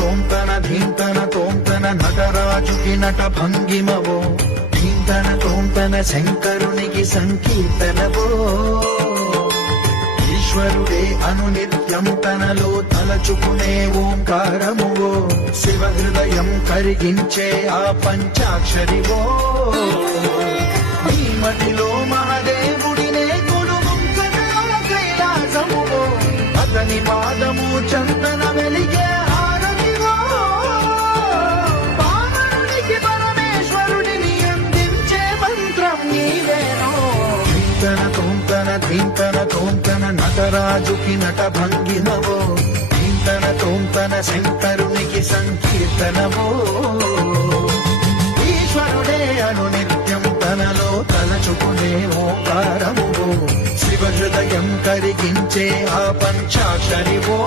తోంతన ధీంతన తోంతన నటరాజుకి నట భంగిమవో ధీంతన తోంతన శంకరునికి సంకీర్తనవో ఈశ్వరుడే అనునిత్యం తనలో తలచుకునే ఓంకారమువో శివ హృదయం కరిగించే ఆ పంచాక్షరివో నీ మదిలో మహాదేవుడినే కొలుముంకనో కైలాసమువో అతని పాదము చందన వెలిగే హారతివో పావనునికి పరమేశ్వరుడిని అందించే మంత్రం నీవేనో ధీంతన తోంతన ధీంతన తోంతన నటరాజుకి నట భంగిమవో ధీంతన తోంతన శంకరునికి సంకీర్తనవో ఈశ్వరుడే అనునిత్యం తనలో తలచుకునే ఓంకారమువో శివ హృదయం కరిగించే ఆ పంచాక్షరివో